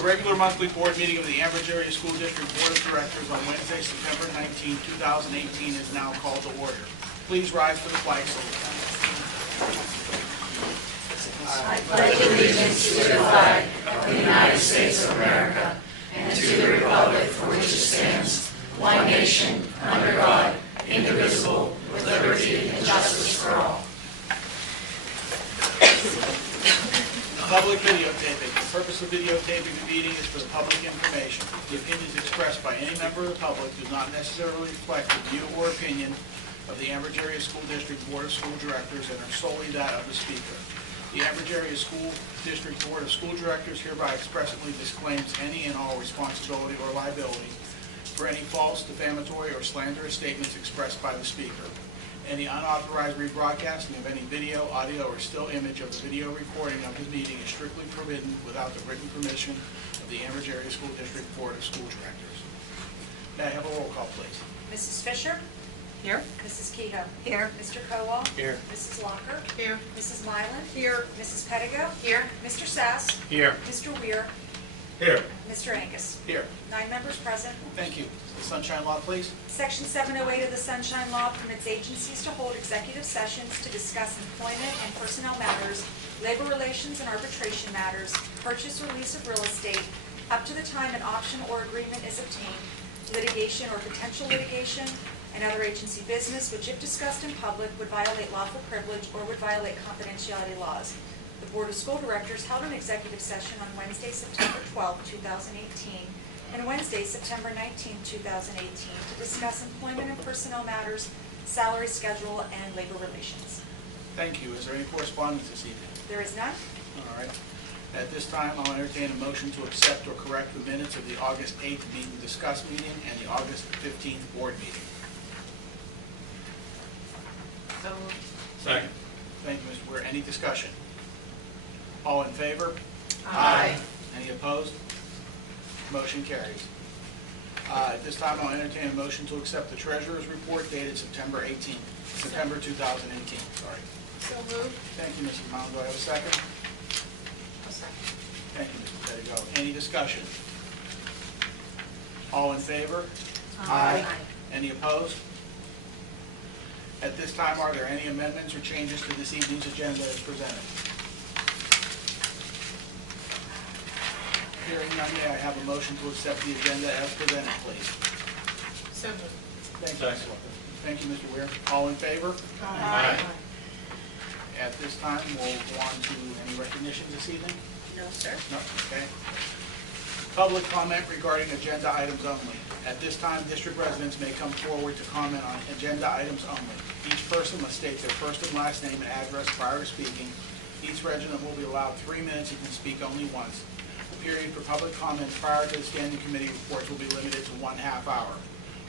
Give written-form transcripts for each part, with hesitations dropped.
The regular monthly board meeting of the Ambridge Area School District Board of Directors on Wednesday, September 19, 2018 is now called to order. Please rise for the flag salute. I pledge allegiance to the flag of the United States of America and to the republic for which it stands, one nation, under God, indivisible, with liberty and justice for all. Public videotaping. The purpose of videotaping the meeting is for the public information. The opinions expressed by any member of the public do not necessarily reflect the view or opinion of the Ambridge Area School District Board of School Directors and are solely that of the speaker. The Ambridge Area School District Board of School Directors hereby expressly disclaims any and all responsibility or liability for any false, defamatory, or slanderous statements expressed by the speaker. Any unauthorized rebroadcasting of any video, audio, or still image of the video recording of the meeting is strictly forbidden without the written permission of the Ambridge Area School District Board of School Directors. May I have a roll call, please? Mrs. Fisher? Here. Mrs. Kehoe? Here. Mr. Kowal? Here. Mrs. Locker? Here. Mrs. Mylan? Here. Mrs. Pettigo? Here. Mr. Sass? Here. Mr. Weir? Here. Mr. Angus? Here. 9 members present. Thank you. The Sunshine Law, please. Section 708 of the Sunshine Law permits agencies to hold executive sessions to discuss employment and personnel matters, labor relations and arbitration matters, purchase or lease of real estate, up to the time an option or agreement is obtained, litigation or potential litigation, and other agency business which, if discussed in public, would violate lawful privilege or would violate confidentiality laws. The Board of School Directors held an executive session on Wednesday, September 12, 2018, and Wednesday, September 19, 2018, to discuss employment and personnel matters, salary schedule, and labor relations. Thank you. Is there any correspondence this evening? There is none. All right. At this time, I'll entertain a motion to accept or correct the minutes of the August 8th meeting discuss meeting and the August 15th board meeting. So moved. Second. Thank you, Mr. Ware. Any discussion? All in favor? Aye. Any opposed? Motion carries. At this time, I'll entertain a motion to accept the treasurer's report dated September 2018. Sorry. So moved. Thank you, Mrs. Mound. Do I have a second? A second. Thank you, Mr. Pettigo. Any discussion? All in favor? Aye. Any opposed? At this time, are there any amendments or changes to this evening's agenda as presented? Hearing none, may I have a motion to accept the agenda as presented, please? So moved. Thank you, Ms. Walker. Thank you, Mr. Weir. All in favor? Aye. At this time, we'll go on to any recognitions this evening? No, sir. No? Okay. Public comment regarding agenda items only. At this time, district residents may come forward to comment on agenda items only. Each person must state their first and last name and address prior to speaking. Each resident will be allowed 3 minutes and can speak only once. The period for public comment prior to the standing committee reports will be limited to 1/2 hour.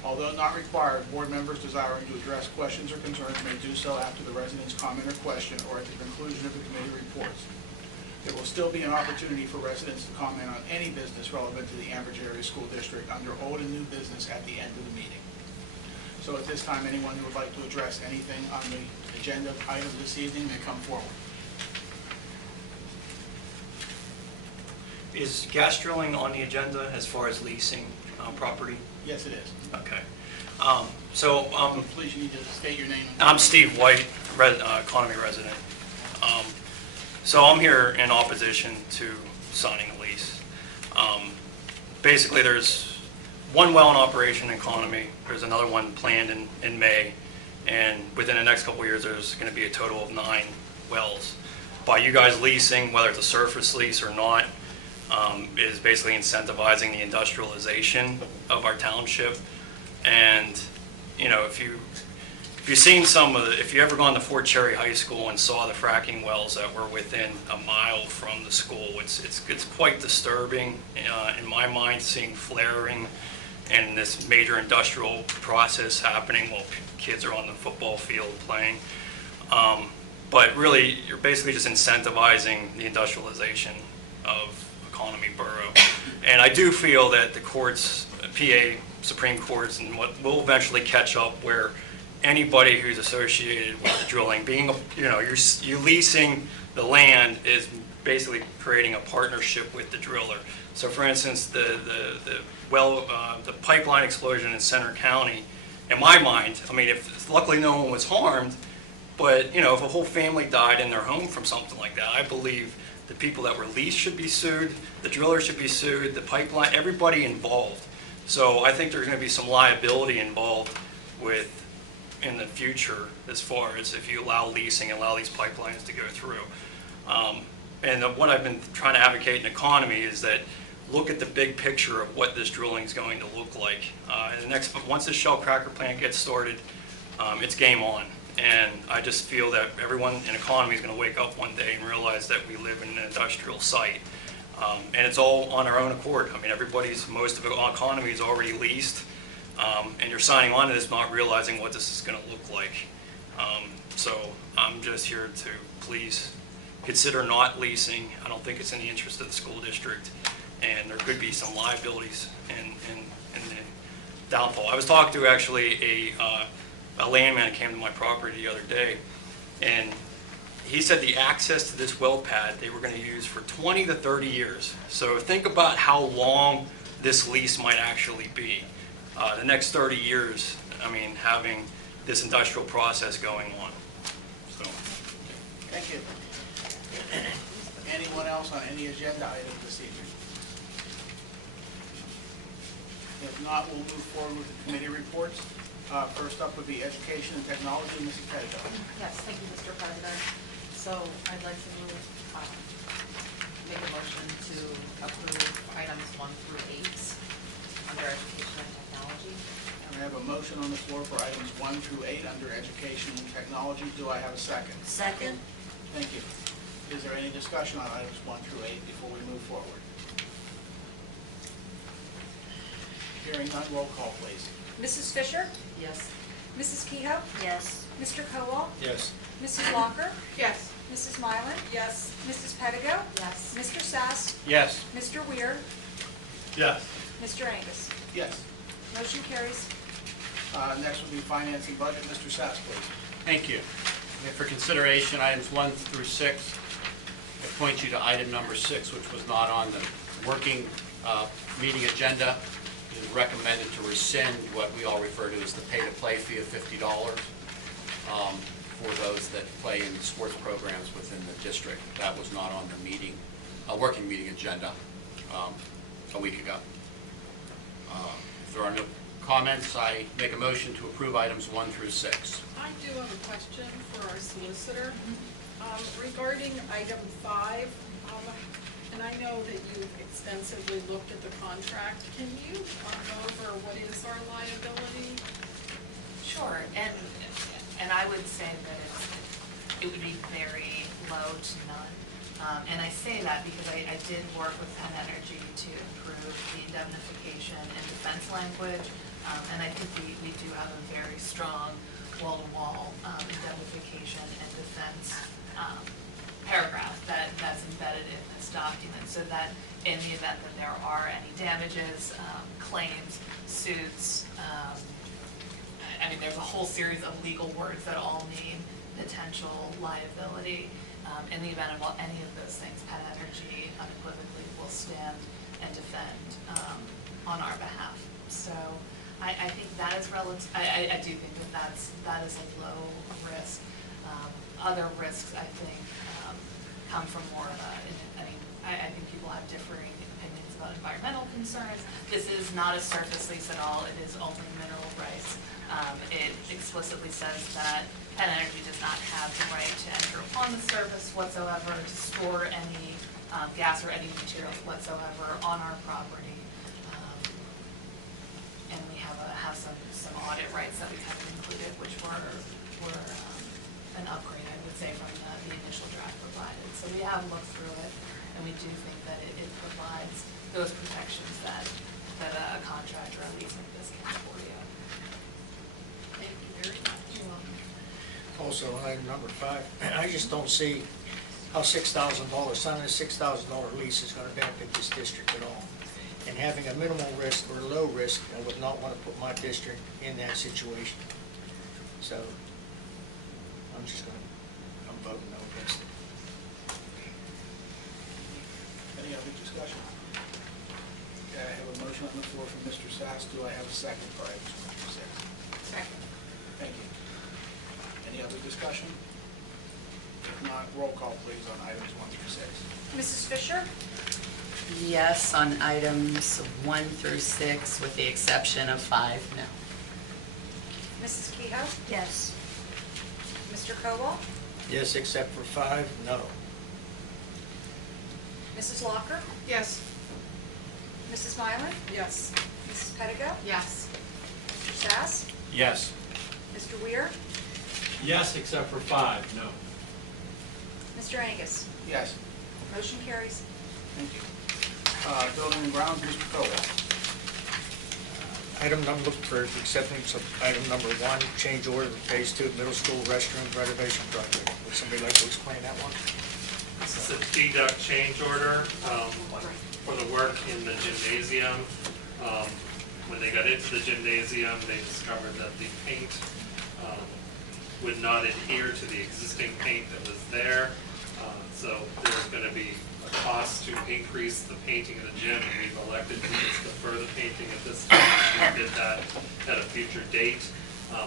Although not required, board members desiring to address questions or concerns may do so after the resident's comment or question or at the conclusion of the committee reports. There will still be an opportunity for residents to comment on any business relevant to the Ambridge Area School District under old and new business at the end of the meeting. So at this time, anyone who would like to address anything on the agenda items this evening may come forward. Is gas drilling on the agenda as far as leasing property? Yes, it is. Okay. Please, you need to state your name. I'm Steve White, economy resident. So I'm here in opposition to signing a lease. Basically, there's one well in operation in economy. There's another one planned in May. And within the next couple of years, there's going to be a total of 9 wells. By you guys leasing, whether it's a surface lease or not, is basically incentivizing the industrialization of our township. And, you know, if you've seen if you ever gone to Fort Cherry High School and saw the fracking wells that were within a mile from the school, it's quite disturbing in my mind, seeing flaring and this major industrial process happening while kids are on the football field playing. But really, you're basically just incentivizing the industrialization of economy borough. And I do feel that the courts, PA Supreme Courts, and what will eventually catch up where anybody who's associated with the drilling, being, you know, you're leasing the land is basically creating a partnership with the driller. So for instance, the pipeline explosion in Center County, in my mind, I mean, if luckily no one was harmed, but if a whole family died in their home from something like that, I believe the people that were leased should be sued, the driller should be sued, the pipeline, everybody involved. So I think there's going to be some liability involved in the future as far as if you allow leasing and allow these pipelines to go through. And what I've been trying to advocate in economy is that look at the big picture of what this drilling is going to look like. Once the Shell cracker plant gets started, it's game on. And I just feel that everyone in economy is going to wake up one day and realize that we live in an industrial site. And it's all on our own accord. I mean, most of the economy is already leased. And you're signing on to this not realizing what this is going to look like. So I'm just here to please consider not leasing. I don't think it's in the interest of the school district, and there could be some liabilities in the downfall. I was talking to actually a landman that came to my property the other day, and he said the access to this well pad they were going to use for 20 to 30 years. So think about how long this lease might actually be. The next 30 years, I mean, having this industrial process going on. So. Thank you. Anyone else on any agenda item this evening? If not, we'll move forward with the committee reports. First up would be Education and Technology, Mrs. Pettigo. Yes, thank you, Mr. President. So I'd like to make a motion to approve items 1 through 8 under Education and Technology. And I have a motion on the floor for items 1 through 8 under Education and Technology. Do I have a second? Second. Thank you. Is there any discussion on items 1 through 8 before we move forward? Hearing none, roll call, please. Mrs. Fisher? Yes. Mrs. Kehoe? Yes. Mr. Kowal? Yes. Mrs. Walker? Yes. Mrs. Mylan? Yes. Mrs. Pettigo? Yes. Mr. Sass? Yes. Mr. Weir? Yes. Mr. Angus? Yes. Motion carries. Next will be Finance and Budget. Mr. Sass, please. Thank you. And for consideration, items 1 through 6, I point you to item number 6, which was not on the working meeting agenda. It is recommended to rescind what we all refer to as the pay-to-play fee of $50 for those that play in sports programs within the district. That was not on the meeting, working meeting agenda a week ago. If there are no comments, I make a motion to approve items 1 through 6. I do have a question for our solicitor regarding item 5. And I know that you've extensively looked at the contract. Can you go over what is our liability? Sure, and I would say that it would be very low to none. And I say that because I did work with Penn Energy to improve the indemnification and defense language. And I think we do have a very strong wall-to-wall indemnification and defense paragraph that's embedded in this document, so that in the event that there are any damages, claims, suits, I mean, there's a whole series of legal words that all mean potential liability. In the event of any of those things, Penn Energy unequivocally will stand and defend on our behalf. So I think that is relative. I do think that is a low risk. Other risks, I think, come from more of I think people have differing opinions about environmental concerns. This is not a surface lease at all. It is only mineral rights. It explicitly says that Penn Energy does not have the right to enter upon the surface whatsoever, to store any gas or any materials whatsoever on our property. And we have some audit rights that we kind of included, which were an upgrade, I would say, from the initial draft provided. So we have looked through it, and we do think that it provides those protections that a contract or a lease like this can afford you. Thank you very much. You're welcome. Also, on item number 5, I just don't see how $6,000, signing a $6,000 lease is going to benefit this district at all. And having a minimal risk or low risk, I would not want to put my district in that situation. So I'm voting no against it. Any other discussion? Okay, I have a motion on the floor from Mr. Sass. Do I have a second for items 1 through 6? Second. Thank you. Any other discussion? If not, roll call please on items 1 through 6. Mrs. Fisher? Yes on items 1 through 6, with the exception of 5, no. Mrs. Kehoe? Yes. Mr. Kowal? Yes, except for 5, no. Mrs. Locker? Yes. Mrs. Mylan? Yes. Mrs. Pettigo? Yes. Mr. Sass? Yes. Mr. Weir? Yes, except for 5, no. Mr. Angus? Yes. Motion carries. Thank you. Building and grounds, Mr. Cole. Item number, for acceptance of item number 1, change order to phase 2 middle school restroom renovation project. Would somebody like to explain that one? This is a deduct change order for the work in the gymnasium. When they got into the gymnasium, they discovered that the paint would not adhere to the existing paint that was there. So there's going to be a cost to increase the painting of the gym, and we've elected to just defer the painting at this time. We did that at a future date.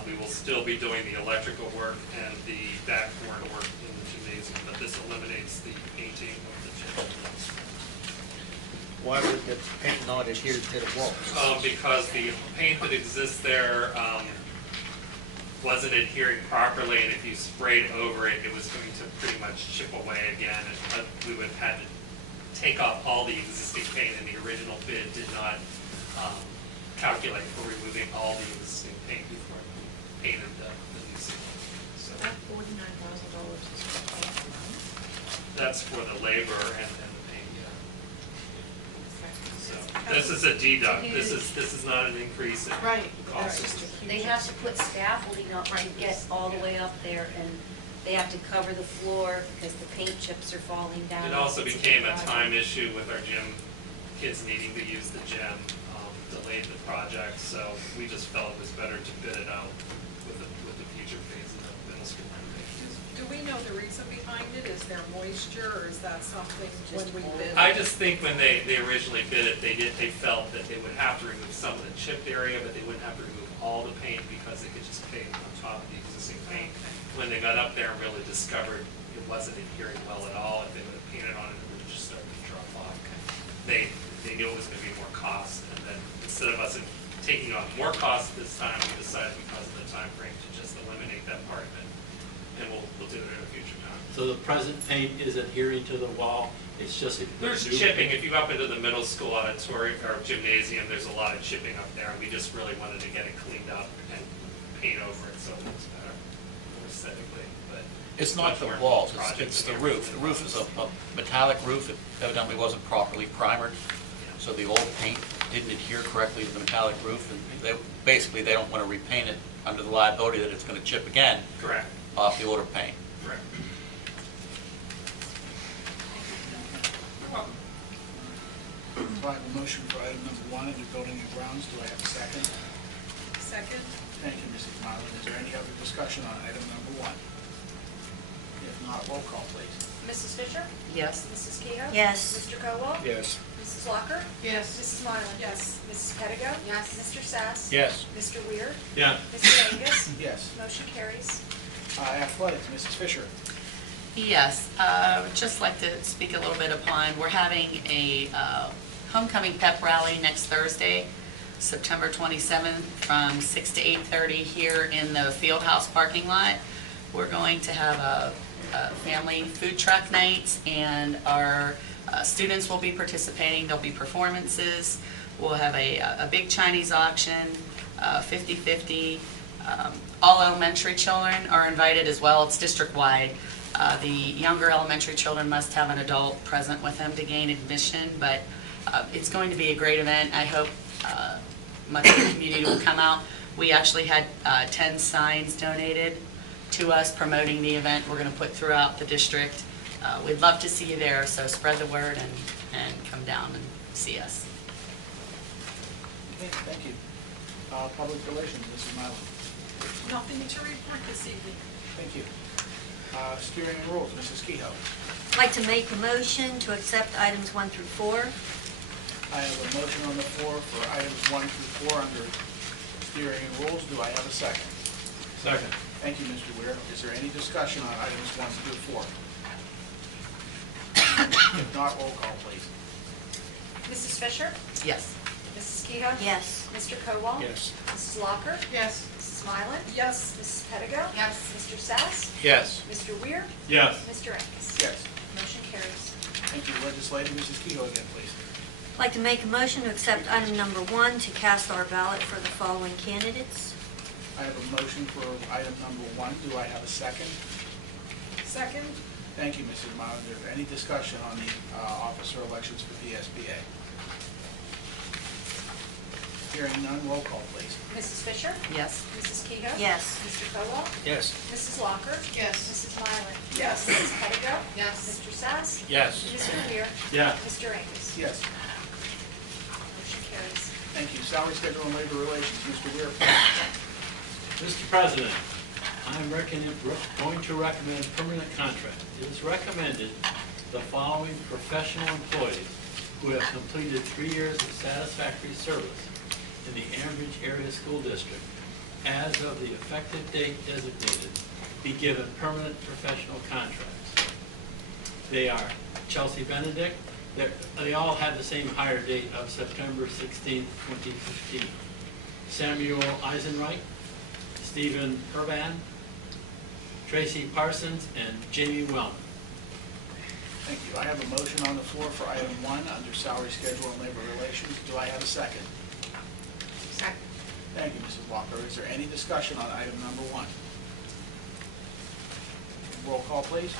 We will still be doing the electrical work and the backboard work in the gymnasium, but this eliminates the painting of the gym. Why would the paint not adhere to the walls? Because the paint that exists there wasn't adhering properly, and if you sprayed over it, it was going to pretty much chip away again, and we would have had to take off all the existing paint, and the original bid did not calculate for removing all the existing paint before we painted the new ceiling. So That $49,000 is for all of them. that's for the labor and the paint, yeah. So this is a deduct. This is not an increase in Right. cost. That's just a huge They have to put scaffolding up to get all the way up there, and they have to cover the floor because the paint chips are falling down. It also It's became a project. time issue with our gym, kids needing to use the gym, delayed the project, so we just felt it was better to bid it out with the future phases of middle school renovations. Do we know the reason behind it? Is there moisture, or is that something when we bid? I just think when they originally bid it, they felt that they would have to remove some of the chipped area, but they wouldn't have to remove all the paint because they could just paint on top of the existing paint. When they got up there and really discovered it wasn't adhering well at all, if they would have painted on it, it would have just started to drop off. They knew it was going to be more cost, and then instead of us taking on more cost this time, we decided because of the time frame to just eliminate that part of it, and we'll do it at a future time. So the present paint is adhering to the wall, it's just. There's chipping. If you go up into the middle school auditorium or gymnasium, there's a lot of chipping up there, and we just really wanted to get it cleaned up and paint over it so it looks better aesthetically, but. It's not much the more walls, project it's the than roof. The roof is a metallic roof, it evidently wasn't properly primered, so the old paint didn't adhere correctly to the metallic roof, and basically they don't want to repaint it under the liability that it's going to chip again Correct, off the older paint. correct. Do I have a motion for item number 1 under building and grounds? Do I have a second? Second? Thank you, Mrs. Mylan. Is there any other discussion on item number 1? If not, roll call, please. Mrs. Fisher? Yes. Mrs. Kehoe? Yes. Mr. Kowal? Yes. Mrs. Locker? Yes. Mrs. Mylan? Yes. Mrs. Pettigo? Yes. Mr. Sass? Yes. Mr. Weir? Yeah. Mr. Angus? Yes. Motion carries. Athletics, Mrs. Fisher. Yes, would just like to speak a little bit upon, we're having a homecoming pep rally next Thursday, September 27th, from 6 to 8:30 here in the field house parking lot. We're going to have a family food truck night, and our students will be participating. There'll be performances. We'll have a big Chinese auction, 50-50. All elementary children are invited as well. It's district-wide. The younger elementary children must have an adult present with them to gain admission, but it's going to be a great event. I hope much of the community will come out. We actually had 10 signs donated to us promoting the event we're going to put throughout the district. We'd love to see you there, so spread the word and come down and see us. Okay, thank you. Public relations, Mrs. Mylan. Nothing to report this evening. Thank you. Steering and rules, Mrs. Kehoe. I'd like to make a motion to accept items 1 through 4. I have a motion on the floor for items 1 through 4 under theory and rules. Do I have a second? Second. Thank you, Mr. Weir. Is there any discussion on items 1 through 4? If not, roll call, please. Mrs. Fisher? Yes. Mrs. Kehoe? Yes. Mr. Kowal? Yes. Mrs. Locker? Yes. Mrs. Mylan? Yes. Mrs. Pettigo? Yes. Mr. Sass? Yes. Mr. Weir? Yes. Mr. Angus? Yes. Motion carries. Thank you, legislator. Mrs. Kehoe again, please. I'd like to make a motion to accept item number 1 to cast our ballot for the following candidates. I have a motion for item number 1. Do I have a second? Second? Thank you, Mrs. Mylan. Is there any discussion on the officer elections for the SBA? Hearing none, roll call, please. Mrs. Fisher? Yes. Mrs. Kehoe? Yes. Mr. Kowal? Yes. Mrs. Locker? Yes. Mrs. Mylan? Yes. Mrs. Pettigo? Yes. Mr. Sass? Yes. Mr. Weir? Yes. Mr. Angus? Yes. Motion carries. Thank you. Salary schedule and labor relations, Mr. Weir. Mr. President, I'm going to recommend permanent contract. It is recommended the following professional employees who have completed 3 years of satisfactory service in the Ambridge Area School District as of the effective date designated be given permanent professional contracts. They are Chelsea Benedict. They all have the same hire date of September 16, 2015. Samuel Eisenreich, Stephen Urban, Tracy Parsons, and Jamie Wellman. Thank you. I have a motion on the floor for item 1 under salary schedule and labor relations. Do I have a second? Second. Thank you, Mrs. Walker. Is there any discussion on item number 1? Roll call, please.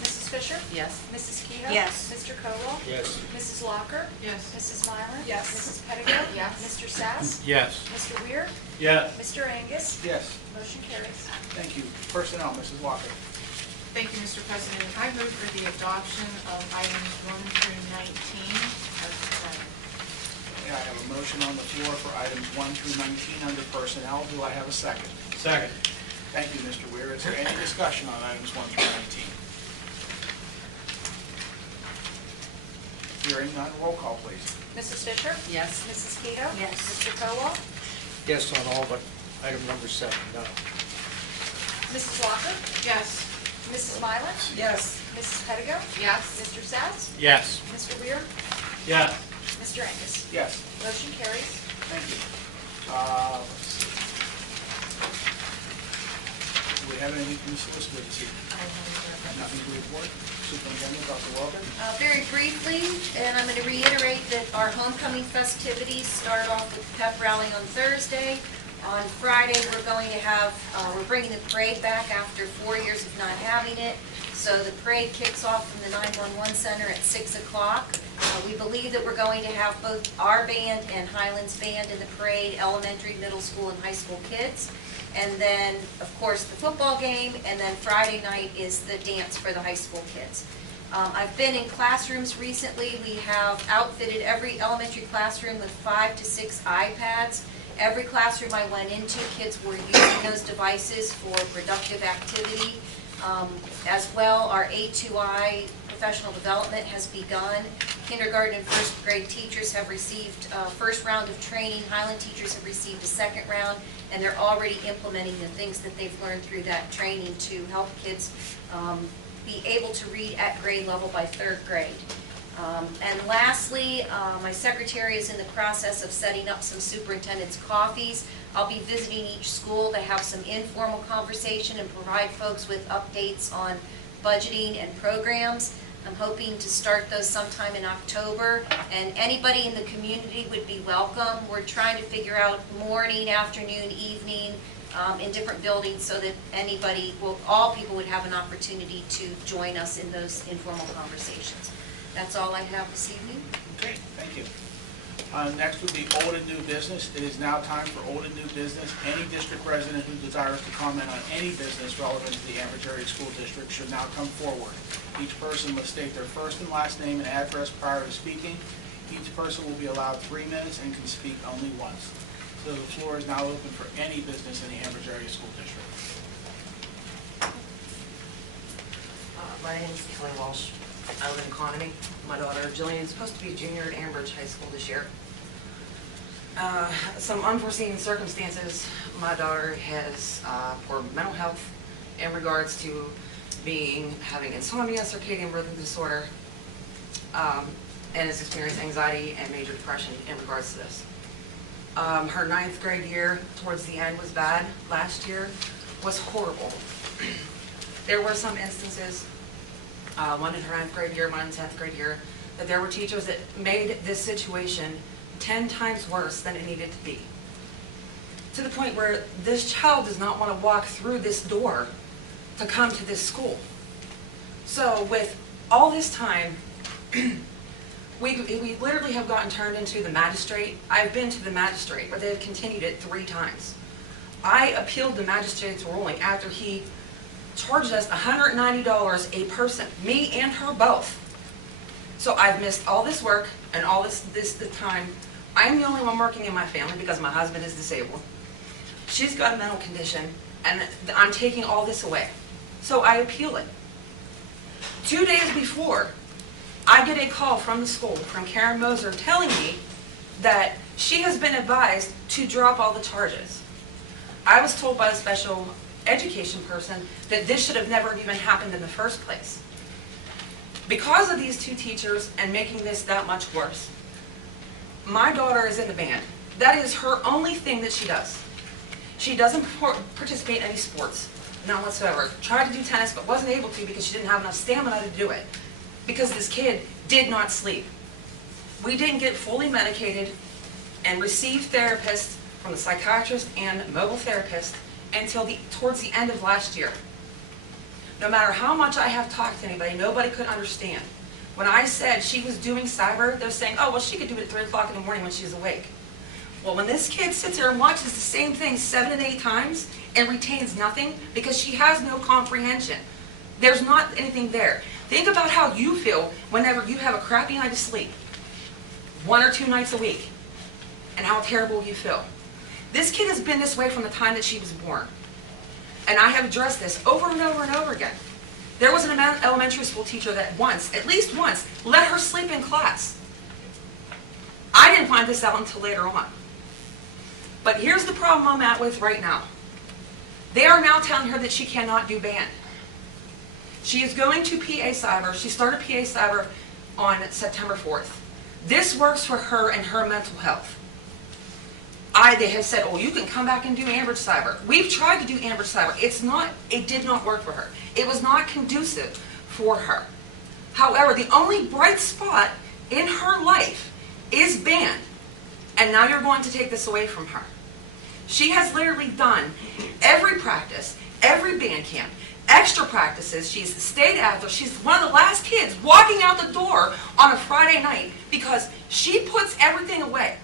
Mrs. Fisher? Yes. Mrs. Kehoe? Yes. Mr. Kowal? Yes. Mrs. Locker? Yes. Mrs. Mylan? Yes. Mrs. Pettigo? Yes. Mr. Sass? Yes. Mr. Weir? Yes. Mr. Angus? Yes. Motion carries. Thank you. Personnel, Mrs. Walker. Thank you, Mr. President. I move for the adoption of items 1 through 19 as presented. I have a motion on the floor for items 1 through 19 under personnel. Do I have a second? Second. Thank you, Mr. Weir. Is there any discussion on items 1 through 19? Hearing none, roll call, please. Mrs. Fisher? Yes. Mrs. Kehoe? Yes. Mr. Kowal? Yes on all but item number 7, no. Mrs. Locker? Yes. Mrs. Mylan? Yes. Mrs. Pettigo? Yes. Mr. Sass? Yes. Mr. Weir? Yes. Mr. Angus? Yes. Motion carries. Thank you. Let's see. Do we have anything from the solicitor this evening? Nothing to report? Superintendent, Dr. Walker? Very briefly, and I'm going to reiterate that our homecoming festivities start off with pep rally on Thursday. On Friday, we're bringing the parade back after 4 years of not having it. So the parade kicks off from the 911 Center at 6 o'clock. We believe that we're going to have both our band and Highlands Band in the parade, elementary, middle school, and high school kids. And then, of course, the football game, and then Friday night is the dance for the high school kids. I've been in classrooms recently. We have outfitted every elementary classroom with 5 to 6 iPads. Every classroom I went into, kids were using those devices for productive activity. As well, our A2I professional development has begun. Kindergarten and first grade teachers have received first round of training. Highland teachers have received a second round, and they're already implementing the things that they've learned through that training to help kids be able to read at grade level by 3rd grade. And lastly, my secretary is in the process of setting up some superintendent's coffees. I'll be visiting each school to have some informal conversation and provide folks with updates on budgeting and programs. I'm hoping to start those sometime in October, and anybody in the community would be welcome. We're trying to figure out morning, afternoon, evening, in different buildings so that all people would have an opportunity to join us in those informal conversations. That's all I have this evening. Okay, thank you. Next would be old and new business. It is now time for old and new business. Any district resident who desires to comment on any business relevant to the Ambridge Area School District should now come forward. Each person must state their first and last name and address prior to speaking. Each person will be allowed 3 minutes and can speak only once. So the floor is now open for any business in the Ambridge Area School District. My name is Kelly Walsh. I live in Economy. My daughter Jillian is supposed to be a junior at Ambridge High School this year. Some unforeseen circumstances, my daughter has poor mental health in regards to having insomnia, circadian rhythm disorder, and has experienced anxiety and major depression in regards to this. Her 9th grade year, towards the end, was bad. Last year was horrible. There were some instances, one in her 9th grade year, one in 10th grade year, that there were teachers that made this situation 10 times worse than it needed to be. To the point where this child does not want to walk through this door to come to this school. So with all this time, we literally have gotten turned into the magistrate. I've been to the magistrate, but they've continued it 3 times. I appealed the magistrate's ruling after he charged us $190 a person, me and her both. So I've missed all this work and all the time. I'm the only one working in my family because my husband is disabled. She's got a mental condition, and I'm taking all this away. So I appeal it. 2 days before, I get a call from the school, from Karen Moser, telling me that she has been advised to drop all the charges. I was told by the special education person that this should have never even happened in the first place. Because of these 2 teachers and making this that much worse, my daughter is in the band. That is her only thing that she does. She doesn't participate in any sports, none whatsoever. Tried to do tennis, but wasn't able to because she didn't have enough stamina to do it. Because this kid did not sleep. We didn't get fully medicated and receive therapists from the psychiatrist and mobile therapist until towards the end of last year. No matter how much I have talked to anybody, nobody could understand. When I said she was doing cyber, they're saying, oh, well, she could do it at 3 o'clock in the morning when she's awake. Well, when this kid sits there and watches the same thing 7 and 8 times and retains nothing because she has no comprehension, there's not anything there. Think about how you feel whenever you have a crappy night of sleep, 1 or 2 nights a week, and how terrible you feel. This kid has been this way from the time that she was born. And I have addressed this over and over and over again. There was an elementary school teacher that once, at least once, let her sleep in class. I didn't find this out until later on. But here's the problem I'm at with right now. They are now telling her that she cannot do band. She is going to PA Cyber. She started PA Cyber on September 4th. This works for her and her mental health. They have said, oh, you can come back and do Ambridge Cyber. We've tried to do Ambridge Cyber. It did not work for her. It was not conducive for her. However, the only bright spot in her life is band. And now you're going to take this away from her. She has literally done every practice, every band camp, extra practices. She's stayed out there. She's one of the last kids walking out the door on a Friday night because she puts everything away.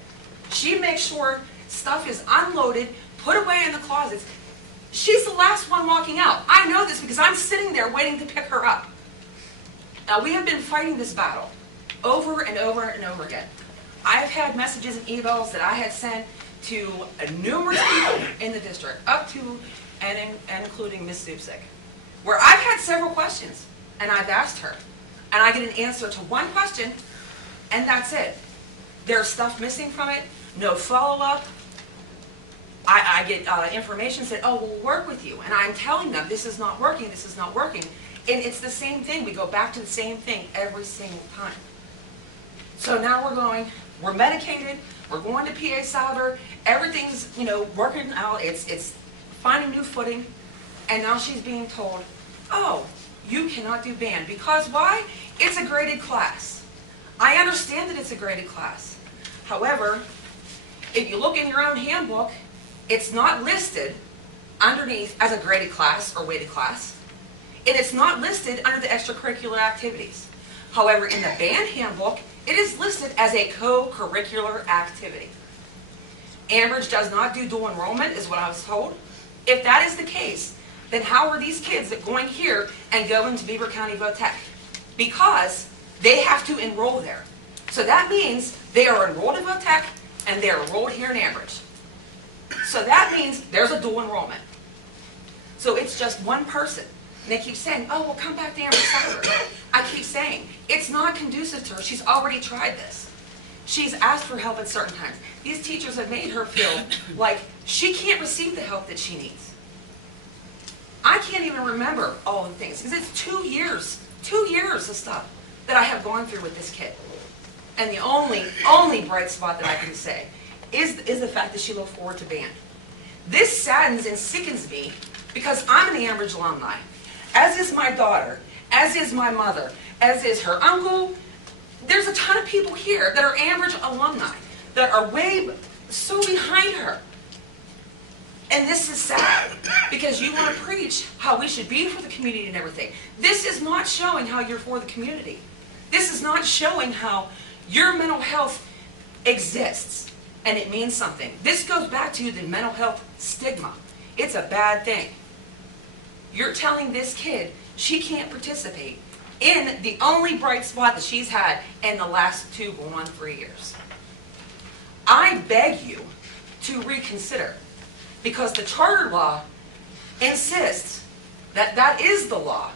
She makes sure stuff is unloaded, put away in the closets. She's the last one walking out. I know this because I'm sitting there waiting to pick her up. Now, we have been fighting this battle over and over and over again. I have had messages and emails that I had sent to numerous people in the district, up to and including Ms. Zubsik, where I've had several questions, and I've asked her, and I get an answer to one question, and that's it. There's stuff missing from it, no follow-up. I get information said, oh, we'll work with you, and I'm telling them this is not working, this is not working, and it's the same thing. We go back to the same thing every single time. So now we're medicated, we're going to PA Cyber, everything's, working out, it's finding new footing, and now she's being told, oh, you cannot do band. Because why? It's a graded class. I understand that it's a graded class. However, if you look in your own handbook, it's not listed underneath as a graded class or weighted class, and it's not listed under the extracurricular activities. However, in the band handbook, it is listed as a co-curricular activity. Ambridge does not do dual enrollment, is what I was told. If that is the case, then how are these kids going here and going to Beaver County Votech? Because they have to enroll there. So that means they are enrolled in Votech and they are enrolled here in Ambridge. So that means there's a dual enrollment. So it's just one person And they keep saying, oh, well, come back to Amber Cyber. I keep saying, it's not conducive to her. She's already tried this. She's asked for help at certain times. These teachers have made her feel like she can't receive the help that she needs. I can't even remember all the things, because it's 2 years of stuff that I have gone through with this kid. And the only bright spot that I can say is the fact that she looked forward to band. This saddens and sickens me because I'm an Ambridge alumni, as is my daughter, as is my mother, as is her uncle. There's a ton of people here that are Ambridge alumni that are way so behind her. And this is sad because you want to preach how we should be for the community and everything. This is not showing how you're for the community. This is not showing how your mental health exists and it means something. This goes back to the mental health stigma. It's a bad thing. You're telling this kid she can't participate in the only bright spot that she's had in the last 2 going on 3 years. I beg you to reconsider, because the charter law insists that that is the law.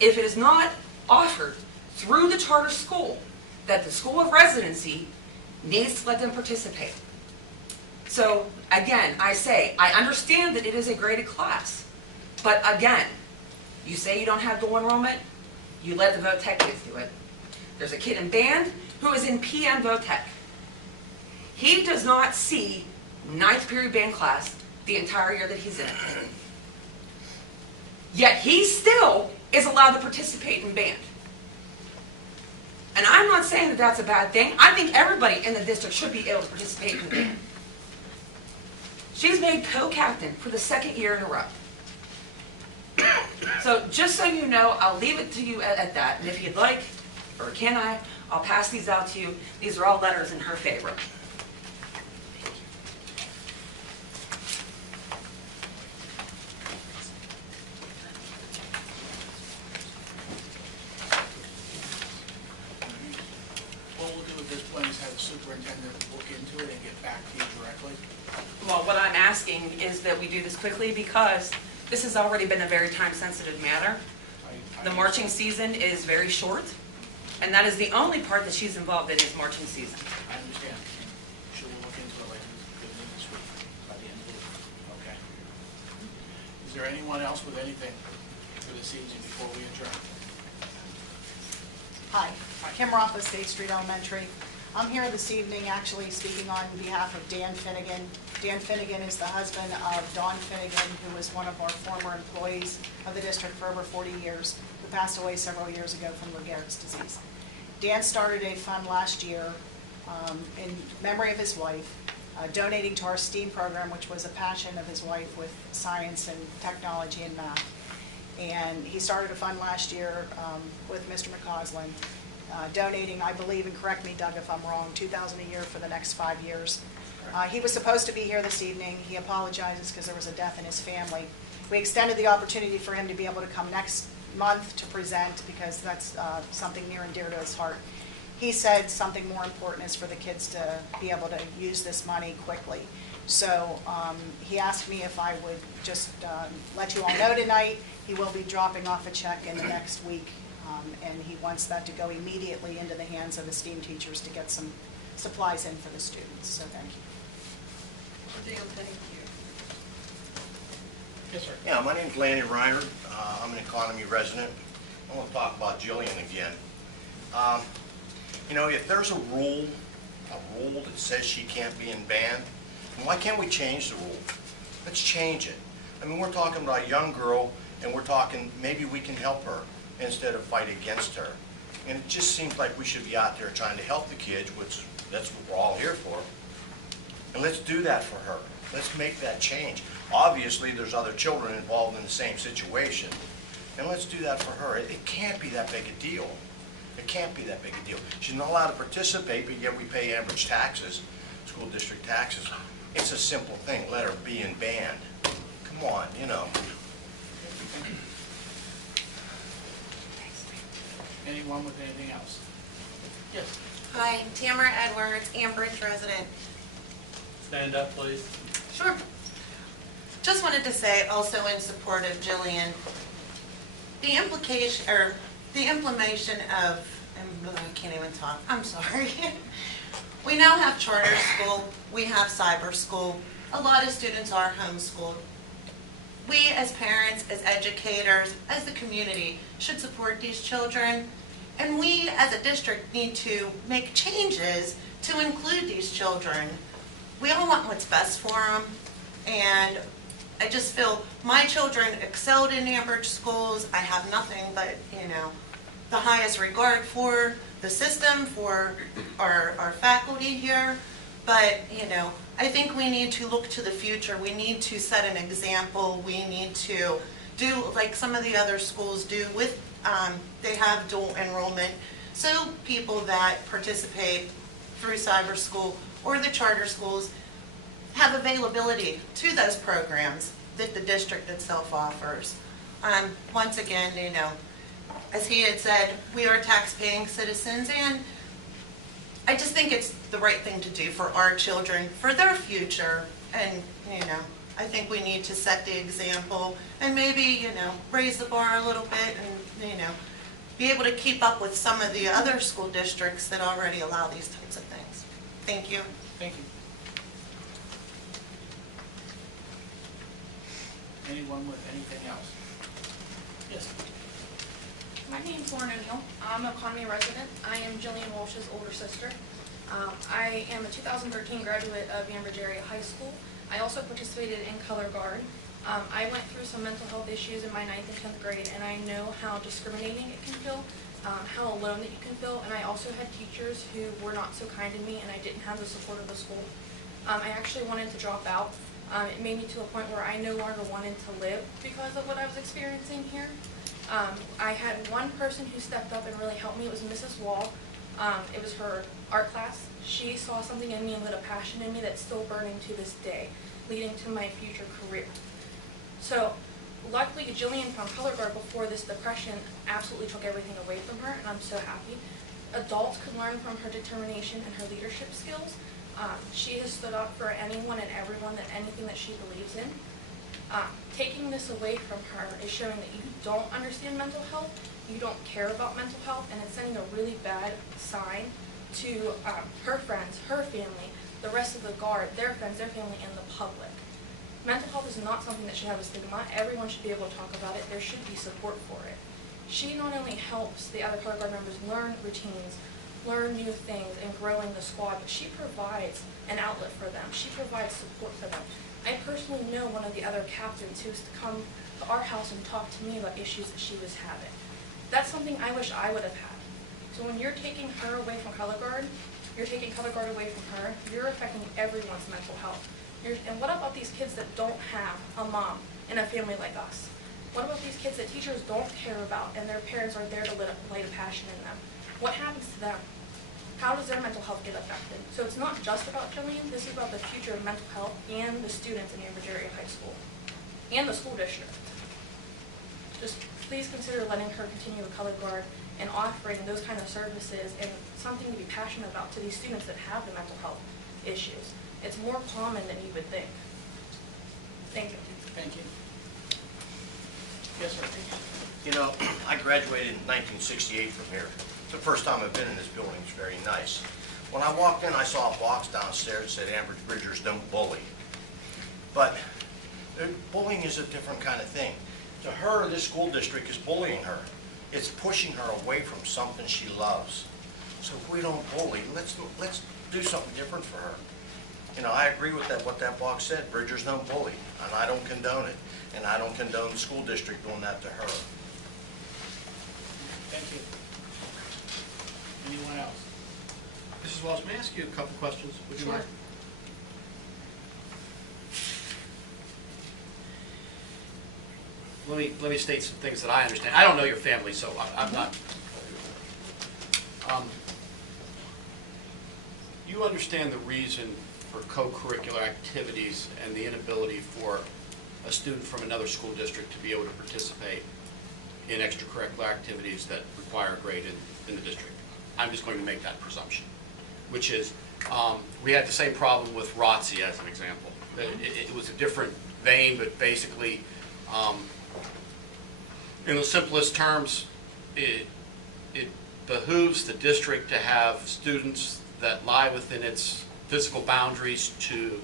If it is not offered through the charter school, that the school of residency needs to let them participate. So again, I say, I understand that it is a graded class, but again, you say you don't have dual enrollment, you let the VOTEC kids do it. There's a kid in band who is in PM VOTEC. He does not see 9th period band class the entire year that he's in it. Yet he still is allowed to participate in band. And I'm not saying that that's a bad thing. I think everybody in the district should be able to participate in band. She's made co-captain for the 2nd year in a row. So just so you know, I'll leave it to you at that. And if you'd like, or can I, I'll pass these out to you. These are all letters in her favor. What we'll do at this point is have the superintendent look into it and get back to you directly. Well, what I'm asking is that we do this quickly because this has already been a very time-sensitive matter. The marching season is very short, and that is the only part that she's involved in is marching season. I understand. Sure, we'll look into it later this week, by the end of the week. Okay. Is there anyone else with anything for this evening before we adjourn? Hi, Kim Rompa, State Street Elementary. I'm here this evening actually speaking on behalf of Dan Finnegan. Dan Finnegan is the husband of Dawn Finnegan, who was one of our former employees of the district for over 40 years, who passed away several years ago from Lou Gehrig's disease. Dan started a fund last year in memory of his wife, donating to our STEAM program, which was a passion of his wife with science and technology and math. And he started a fund last year with Mr. McCausland, donating, I believe, and correct me, Doug, if I'm wrong, $2,000 a year for the next 5 years. He was supposed to be here this evening. He apologizes because there was a death in his family. We extended the opportunity for him to be able to come next month to present because that's something near and dear to his heart. He said something more important is for the kids to be able to use this money quickly. So he asked me if I would just let you all know tonight. He will be dropping off a check in the next week, and he wants that to go immediately into the hands of the STEAM teachers to get some supplies in for the students. So thank you. Dan, thank you. Yes, sir. Yeah, my name's Lanny Reiner. I'm an economy resident. I want to talk about Jillian again. You know, if there's a rule that says she can't be in band, then why can't we change the rule? Let's change it. I mean, we're talking about a young girl, and we're talking maybe we can help her instead of fight against her. And it just seems like we should be out there trying to help the kids, which that's what we're all here for. And let's do that for her. Let's make that change. Obviously, there's other children involved in the same situation. And let's do that for her. It can't be that big a deal. It can't be that big a deal. She's not allowed to participate, but yet we pay Ambridge taxes, school district taxes. It's a simple thing. Let her be in band. Come on, you know. Anyone with anything else? Yes. Hi, Tamara Edwards, Ambridge resident. Stand up, please. Sure. Just wanted to say, also in support of Jillian, the implication, or the implementation of, I can't even talk, I'm sorry. We now have charter school, we have cyber school, a lot of students are homeschooled. We as parents, as educators, as the community should support these children. And we as a district need to make changes to include these children. We all want what's best for them. And I just feel my children excelled in Ambridge schools. I have nothing but, the highest regard for the system, for our faculty here. But, I think we need to look to the future. We need to set an example. We need to do like some of the other schools do with, they have dual enrollment. So people that participate through cyber school or the charter schools have availability to those programs that the district itself offers. Once again, as he had said, we are tax-paying citizens, and I just think it's the right thing to do for our children, for their future, and, I think we need to set the example and maybe, raise the bar a little bit and, be able to keep up with some of the other school districts that already allow these types of things. Thank you. Thank you. Anyone with anything else? Yes. My name's Lauren O'Neill. I'm a Economy resident. I am Jillian Walsh's older sister. I am a 2013 graduate of Ambridge Area High School. I also participated in Color Guard. I went through some mental health issues in my 9th and 10th grade, and I know how discriminating it can feel, how alone that you can feel, and I also had teachers who were not so kind to me, and I didn't have the support of the school. I actually wanted to drop out. It made me to a point where I no longer wanted to live because of what I was experiencing here. I had one person who stepped up and really helped me. It was Mrs. Wall. It was her art class. She saw something in me and lit a passion in me that's still burning to this day, leading to my future career. So luckily, Jillian found Color Guard before this depression absolutely took everything away from her, and I'm so happy. Adults could learn from her determination and her leadership skills. She has stood up for anyone and everyone that anything that she believes in. Taking this away from her is showing that you don't understand mental health, you don't care about mental health, and it's sending a really bad sign to her friends, her family, the rest of the Guard, their friends, their family, and the public. Mental health is not something that should have a stigma. Everyone should be able to talk about it. There should be support for it. She not only helps the other Color Guard members learn routines, learn new things, and grow in the squad, but she provides an outlet for them. She provides support for them. I personally know one of the other captains who used to come to our house and talk to me about issues that she was having. That's something I wish I would have had. So when you're taking her away from Color Guard, you're taking Color Guard away from her, you're affecting everyone's mental health. And what about these kids that don't have a mom and a family like us? What about these kids that teachers don't care about and their parents are there to light a passion in them? What happens to them? How does their mental health get affected? So it's not just about Jillian, this is about the future of mental health and the students in Ambridge Area High School and the school district. Just please consider letting her continue the Color Guard and offering those kind of services and something to be passionate about to these students that have the mental health issues. It's more common than you would think. Thank you. Thank you. Yes, sir. I graduated in 1968 from here. It's the first time I've been in this building. It's very nice. When I walked in, I saw a box downstairs that said Ambridge Bridgers don't bully. But bullying is a different kind of thing. To her, this school district is bullying her. It's pushing her away from something she loves. So if we don't bully, let's do something different for her. I agree with what that box said. Bridgers don't bully, and I don't condone it. And I don't condone the school district doing that to her. Thank you. Anyone else? Mrs. Walsh, may I ask you a couple questions? Would you mind? Let me state some things that I understand. I don't know your family, so I'm not. You understand the reason for co-curricular activities and the inability for a student from another school district to be able to participate in extracurricular activities that require a grade in the district. I'm just going to make that presumption, which is we had the same problem with ROTC as an example. It was a different vein, but basically In the simplest terms, it behooves the district to have students that lie within its physical boundaries to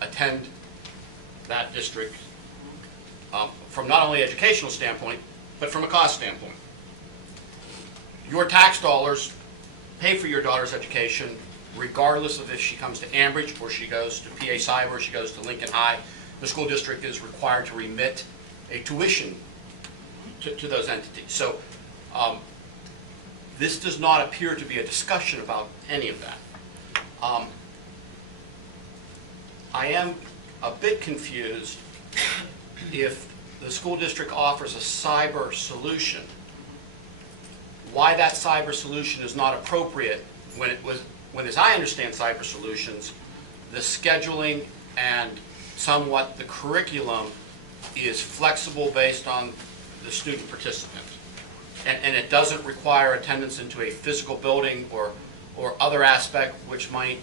attend that district from not only educational standpoint, but from a cost standpoint. Your tax dollars pay for your daughter's education regardless of if she comes to Ambridge or she goes to PA Cyber or she goes to Lincoln High. The school district is required to remit a tuition to those entities. So this does not appear to be a discussion about any of that. I am a bit confused if the school district offers a cyber solution, why that cyber solution is not appropriate when, as I understand cyber solutions, the scheduling and somewhat the curriculum is flexible based on the student participant. And it doesn't require attendance into a physical building or other aspect which might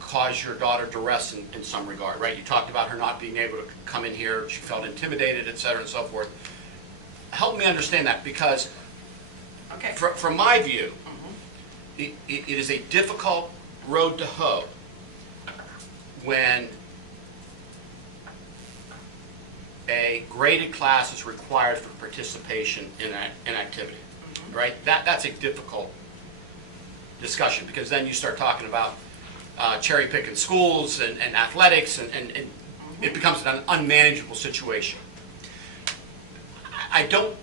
cause your daughter duress in some regard, right? You talked about her not being able to come in here, she felt intimidated, et cetera, and so forth. Help me understand that, because from my view, it is a difficult road to hoe when a graded class is required for participation in an activity, right? That's a difficult discussion, because then you start talking about cherry picking schools and athletics, and it becomes an unmanageable situation. I don't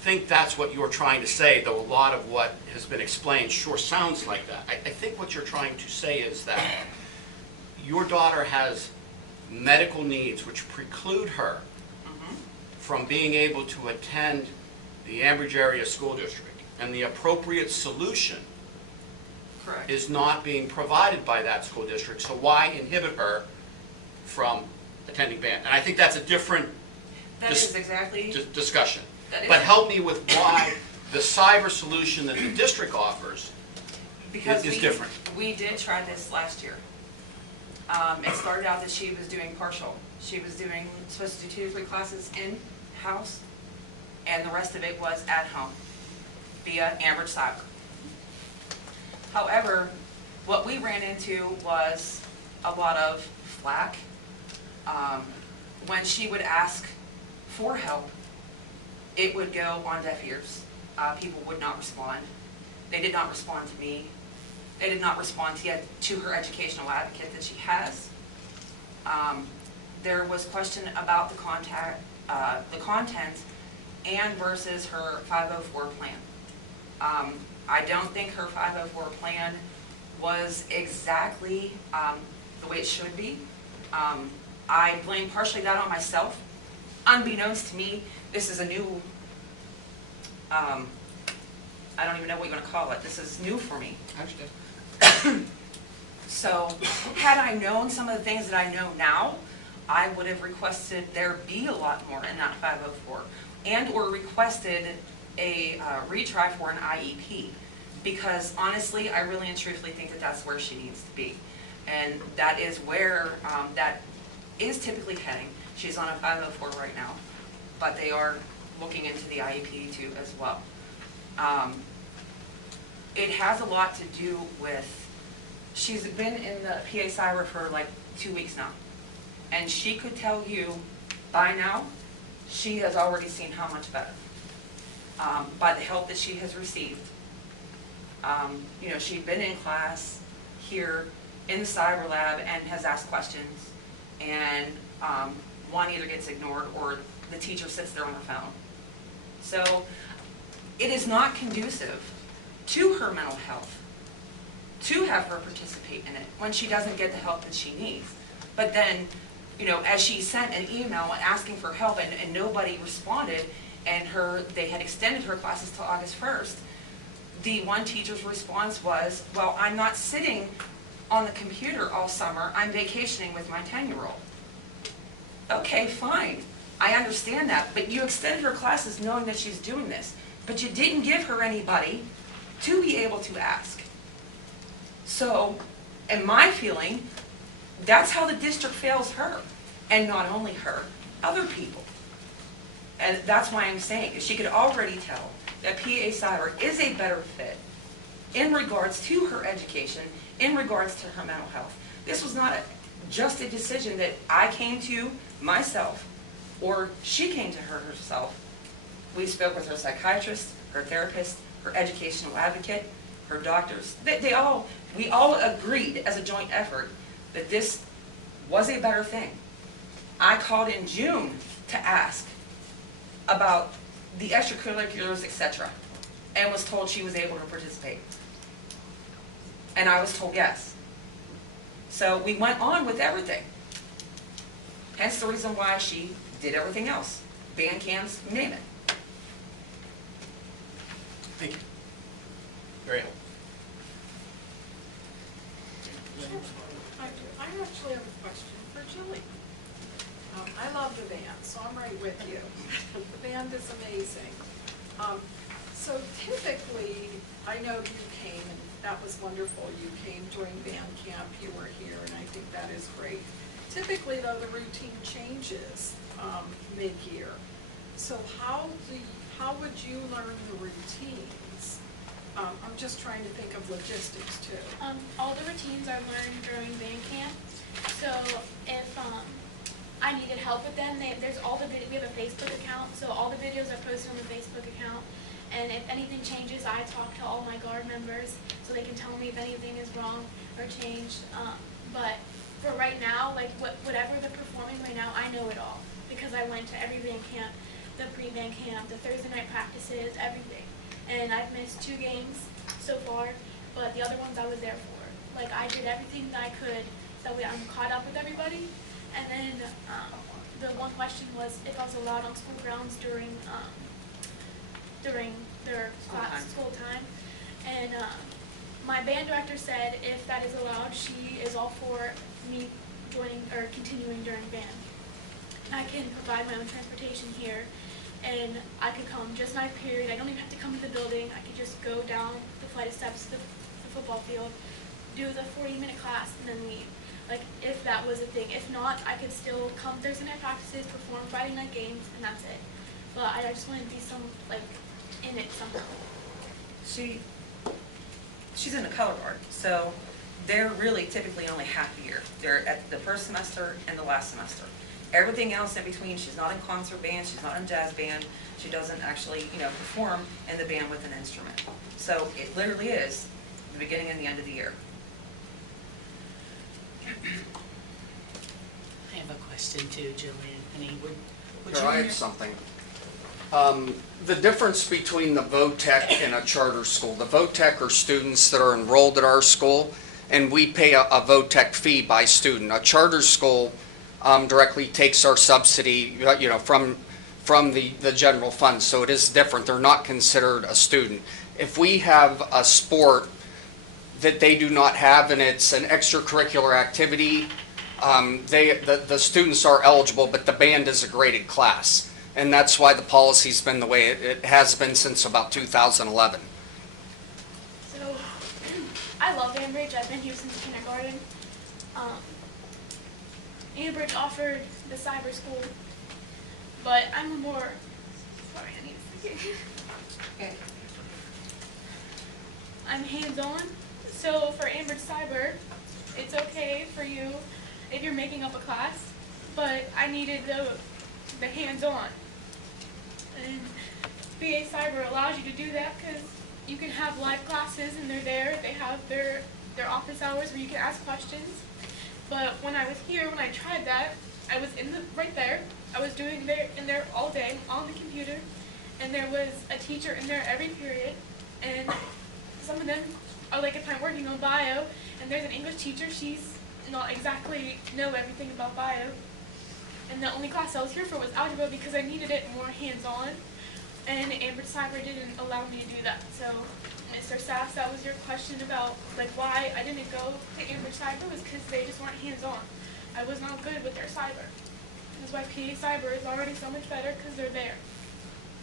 think that's what you're trying to say, though a lot of what has been explained sure sounds like that. I think what you're trying to say is that your daughter has medical needs which preclude her from being able to attend the Ambridge Area School District, and the appropriate solution is not being provided by that school district, so why inhibit her from attending band? And I think that's a different discussion. But help me with why the cyber solution that the district offers is different. We did try this last year. It started out that she was doing partial. She was supposed to do 2 to 3 classes in-house, and the rest of it was at home via Ambridge Cyber. However, what we ran into was a lot of flack. When she would ask for help, it would go on deaf ears. People would not respond. They did not respond to me. They did not respond to her educational advocate that she has. There was question about the content and versus her 504 plan. I don't think her 504 plan was exactly the way it should be. I blame partially that on myself. Unbeknownst to me, this is a new, I don't even know what you want to call it. This is new for me. I understand. So, had I known some of the things that I know now, I would have requested there be a lot more in that 504, and or requested a retry for an IEP, because honestly, I really and truthfully think that that's where she needs to be. And that is where that is typically heading. She's on a 504 right now, but they are looking into the IEP too as well. It has a lot to do with, she's been in the PA Cyber for like 2 weeks now, and she could tell you by now she has already seen how much better by the help that she has received. You know, she'd been in class here in the cyber lab and has asked questions, and one either gets ignored or the teacher sits there on her phone. So it is not conducive to her mental health to have her participate in it when she doesn't get the help that she needs. But then, you know, as she sent an email asking for help and nobody responded, and they had extended her classes till August 1st, the one teacher's response was, well, I'm not sitting on the computer all summer, I'm vacationing with my 10-year-old. Okay, fine, I understand that, but you extended her classes knowing that she's doing this, but you didn't give her anybody to be able to ask. So, in my feeling, that's how the district fails her, and not only her, other people. And that's why I'm saying, if she could already tell that PA Cyber is a better fit in regards to her education, in regards to her mental health. This was not just a decision that I came to myself, or she came to herself. We spoke with her psychiatrist, her therapist, her educational advocate, her doctors. We all agreed as a joint effort that this was a better thing. I called in June to ask about the extracurriculars, etc., and was told she was able to participate. And I was told yes. So we went on with everything. Hence the reason why she did everything else. Band cams, you name it. Thank you. Very helpful. I actually have a question for Julie. I love the band, so I'm right with you. The band is amazing. So typically, I know you came, and that was wonderful. You came during band camp, you were here, and I think that is great. Typically, though, the routine changes mid-year. So how would you learn the routines? I'm just trying to think of logistics too. All the routines are learned during band camp. So if I needed help with them, there's all the we have a Facebook account, so all the videos are posted on the Facebook account. And if anything changes, I talk to all my guard members so they can tell me if anything is wrong or changed. But for right now, like whatever they're performing right now, I know it all because I went to every band camp, the pre-band camp, the Thursday night practices, everything. And I've missed 2 games so far, but the other ones I was there for. Like I did everything that I could, so I'm caught up with everybody. And then the one question was if I was allowed on school grounds during their school time. And my band director said if that is allowed, she is all for me joining or continuing during band. I can provide my own transportation here, and I could come just 9th period. I don't even have to come to the building. I could just go down the flight of steps to the football field, do the 40-minute class, and then leave. Like, if that was a thing. If not, I could still come Thursday night practices, perform Friday night games, and that's it. But I just wanted to be in it somehow. She's in the color guard, so they're really typically only half a year. They're at the first semester and the last semester. Everything else in between, she's not in concert band, she's not in jazz band, she doesn't actually, perform in the band with an instrument. So it literally is the beginning and the end of the year. I have a question too, Jillian. Would Here, you I have something. The difference between the VOTEC and a charter school. The VOTEC are students that are enrolled at our school, and we pay a VOTEC fee by student. A charter school directly takes our subsidy, from the general fund, so it is different. They're not considered a student. If we have a sport that they do not have, and it's an extracurricular activity, the students are eligible, but the band is a graded class. And that's why the policy's been the way it has been since about 2011. So, I love Ambridge. I've been here since kindergarten. Ambridge offered the cyber school, but I'm a more, sorry, I need a second. Okay. I'm hands-on, so for Ambridge Cyber, it's okay for you if you're making up a class, but I needed the hands-on. And BA Cyber allows you to do that because you can have live classes and they're there. They have their office hours where you can ask questions. But when I was here, when I tried that, I was right there. I was doing in there all day on the computer, and there was a teacher in there every period. And some of them are like if I'm working on bio, and there's an English teacher. She's not exactly know everything about bio. And the only class I was here for was algebra because I needed it more hands-on, and Ambridge Cyber didn't allow me to do that. So, Mr. Sass, that was your question about why I didn't go to Ambridge Cyber was because they just weren't hands-on. I was not good with their cyber. That's why PA Cyber is already so much better because they're there.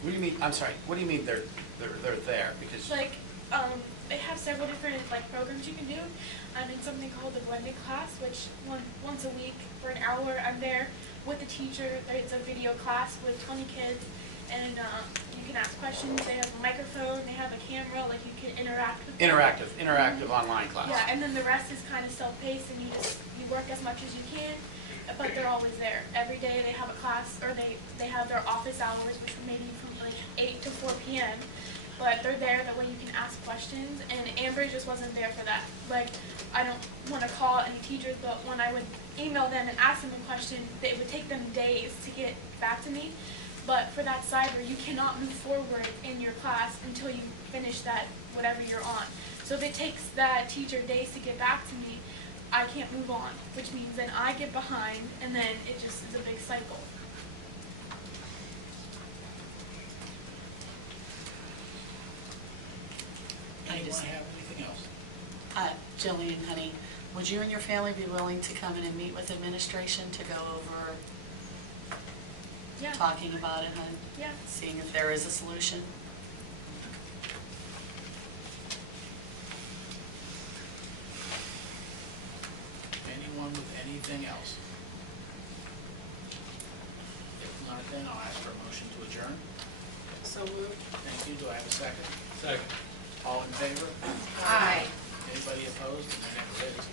What do you mean? I'm sorry. What do you mean they're there? Because They have several different programs you can do. I'm in something called the blended class, which once a week for an hour I'm there with the teacher. It's a video class with 20 kids, and you can ask questions. They have a microphone, they have a camera, like you can interact with them. Interactive online class. Yeah, and then the rest is kind of self-paced, and you work as much as you can, but they're always there. Every day they have a class, or they have their office hours, which are maybe from like 8 to 4 p.m. But they're there, that way you can ask questions, and Amber just wasn't there for that. Like, I don't want to call any teachers, but when I would email them and ask them a question, it would take them days to get back to me. But for that cyber, you cannot move forward in your class until you finish that, whatever you're on. So if it takes that teacher days to get back to me, I can't move on, which means then I get behind, and then it just is a big cycle. Anyone have anything else? Jillian, honey, would you and your family be willing to come in and meet with administration to go over Yeah. talking about it, and Yeah. seeing if there is a solution? Anyone with anything else? If not, then I'll ask for a motion to adjourn. So moved. Thank you. Do I have a second? Second. All in favor? Aye. Anybody opposed? And that is